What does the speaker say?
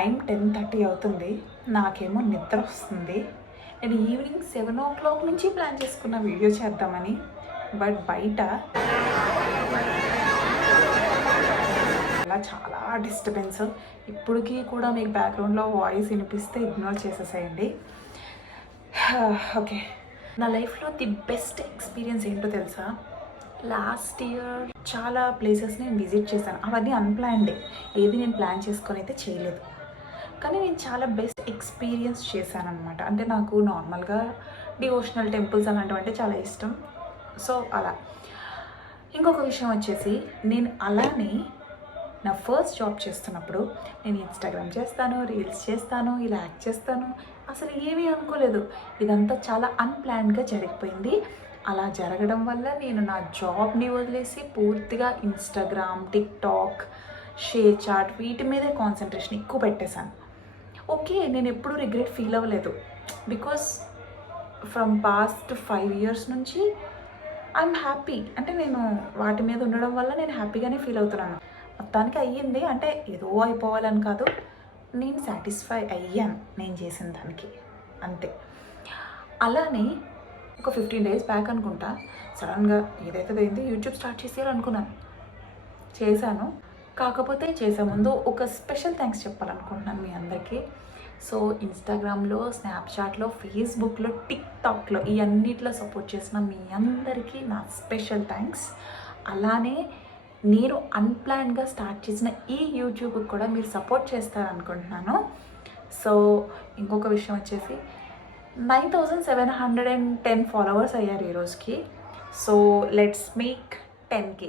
Time 10:30 అవుతుంది. నాకేమో నిద్ర వస్తుంది. నేను ఈవినింగ్ 7 o'clock నుంచి ప్లాన్ చేసుకున్న వీడియో చేద్దామని. బట్ బయట అలా చాలా డిస్టర్బెన్స్. ఇప్పటికీ కూడా మీకు బ్యాక్గ్రౌండ్లో వాయిస్ వినిపిస్తే ఇగ్నోర్ చేసేసేయండి. ఓకే, నా లైఫ్లో ది బెస్ట్ ఎక్స్పీరియన్స్ ఏంటో తెలుసా? లాస్ట్ ఇయర్ చాలా ప్లేసెస్ నేను విజిట్ చేశాను. అవన్నీ అన్ప్లాన్డే, ఏది నేను ప్లాన్ చేసుకొని అయితే చేయలేదు. కానీ నేను చాలా బెస్ట్ ఎక్స్పీరియన్స్ చేశాను అనమాట. అంటే నాకు నార్మల్గా డివోషనల్ టెంపుల్స్ అలాంటివి అంటే చాలా ఇష్టం. సో అలా. ఇంకొక విషయం వచ్చేసి, నేను అలానే నా ఫస్ట్ జాబ్ చేస్తున్నప్పుడు నేను ఇన్స్టాగ్రామ్ చేస్తాను, రీల్స్ చేస్తాను, ఇలా యాక్ట్ చేస్తాను, అసలు ఏమీ అనుకోలేదు. ఇదంతా చాలా అన్ప్లాన్డ్గా జరిగిపోయింది. అలా జరగడం వల్ల నేను నా జాబ్ని వదిలేసి పూర్తిగా ఇన్స్టాగ్రామ్, టిక్టాక్, షేర్ చాట్ వీటి మీదే కాన్సన్ట్రేషన్ ఎక్కువ పెట్టేశాను. ఓకే, నేను ఎప్పుడూ రిగ్రెట్ ఫీల్ అవ్వలేదు. బికాస్ ఫ్రమ్ పాస్ట్ 5 years నుంచి ఐఎమ్ హ్యాపీ. అంటే నేను వాటి మీద ఉండడం వల్ల నేను హ్యాపీగానే ఫీల్ అవుతున్నాను. మొత్తానికి అయ్యింది. అంటే ఏదో అయిపోవాలని కాదు, నేను సాటిస్ఫై అయ్యాను నేను చేసిన దానికి, అంతే. అలానే ఒక 15 days బ్యాక్ అనుకుంటా, సడన్గా ఏదైతే అయింది యూట్యూబ్ స్టార్ట్ చేసేయాలనుకున్నాను. చేశాను. కాకపోతే చేసే ముందు ఒక స్పెషల్ థ్యాంక్స్ చెప్పాలనుకుంటున్నాను మీ అందరికీ. సో ఇన్స్టాగ్రామ్లో, స్నాప్చాట్లో, ఫేస్బుక్లో, టిక్టాక్లో ఈ అన్నిట్లో సపోర్ట్ చేసిన మీ అందరికీ నా స్పెషల్ థ్యాంక్స్. అలానే నేను అన్ప్లాన్డ్గా స్టార్ట్ చేసిన ఈ యూట్యూబ్కి కూడా మీరు సపోర్ట్ చేస్తారనుకుంటున్నాను. సో ఇంకొక విషయం వచ్చేసి 9,710 followers అయ్యారు ఈరోజుకి. So let's make 10K.